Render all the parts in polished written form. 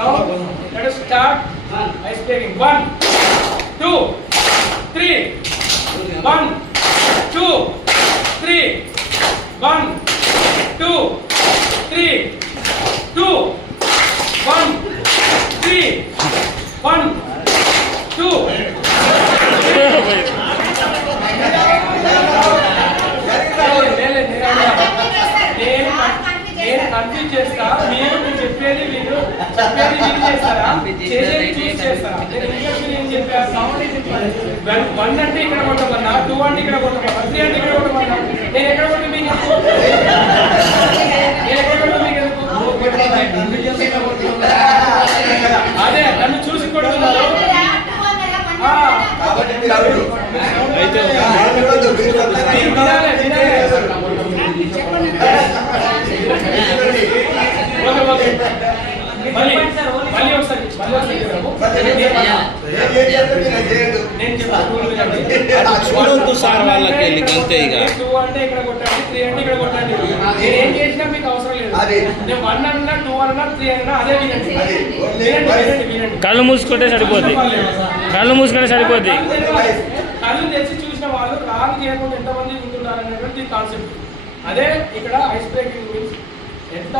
Now let us start ice breaking. 1, 2, 3. 1, 2, 3. 1, 2, 3. 2, 1, 3. 1, 2. నేను confuse చేస్తా. మీరు చెప్పేది మీరు చేస్తారా, చేసేది చూస్ చేస్తారా? నేను ఇంగ్లీష్ ఏం చెప్పాను? 1 అంటే ఇక్కడ కొట్టమన్నా, 2 అంటే ఇక్కడ కొట్టమన్నా, 3 అంటే ఇక్కడ కొట్టమన్నా. నేను ఎక్కడ కొట్టి మీకు అదే నన్ను చూసి కొడుతున్నారు. చూడొద్దు సార్ వాళ్ళకి అంతే. ఇక 2 అంటే ఇక్కడ కొట్టండి, 3 అంటే ఇక్కడ కొట్టండి. నేను ఏం చేసినా మీకు అవసరం లేదు. నేను 1 అన్నా 2 అన్నా 3 అన్నా అదే వినండి. కళ్ళు మూసుకుంటే సరిపోద్ది. కళ్ళు మూసుకుంటే సరిపోద్ది. కళ్ళు తెచ్చి చూసిన వాళ్ళు రాంగ్ చేయకుండా ఎంతమంది ఉంటున్నారు అనేటువంటి కాన్సెప్ట్. అదే ఇక్కడ ఐస్ బ్రేకింగ్ మీన్స్ ఎంత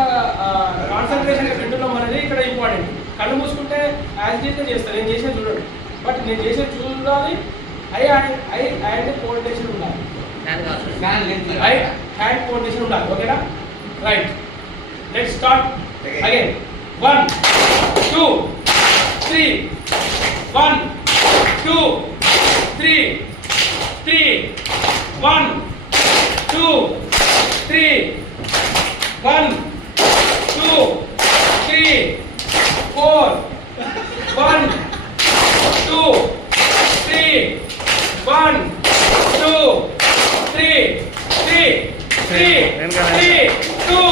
కాన్సన్ట్రేషన్ పెట్టున్నాం అనేది ఇక్కడ ఇంపార్టెంట్. కళ్ళు మూసుకుంటే యాజ్ ఈజ్ చేస్తారు, నేను చేసేది చూడండి. బట్ నేను చేసేది చూడాలి. ఐ హ్యాండ్ కోఆర్డినేషన్ ఉండాలి. ఐ హ్యాండ్ కోఆర్డినేషన్ ఉండాలి. ఓకేనా? Right, let's start again. 1, 2, 3. 1, 2, 3. 3. 1, 2, 3. 1, 2, 3, 4. 1, 2, 3. 1, 2, 3. 3, 3, 3, 2.